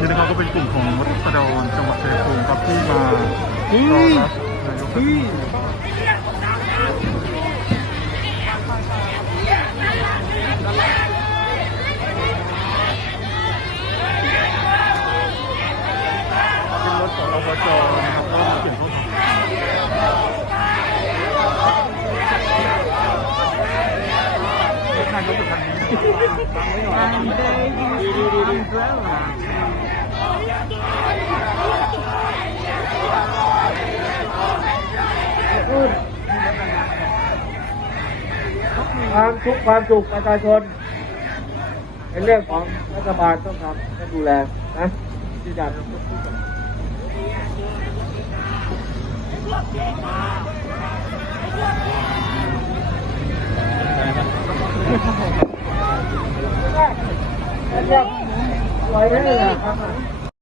นี่นะครับก็เป็นกลุ่มของรัษฎรจังหวัดชัยภูมิครับที่มาต้อนรับนายกรัฐมนตรีเป็นรถของอบจนะครับก็มาเปลี่ยนรถนายกอยู่ทางนี้ความทุกข์ความสุขประชาชนเป็นเรื่องของรัฐบาลต้องทำต้องดูแลนะที่จะปล่อยได้เลยครับ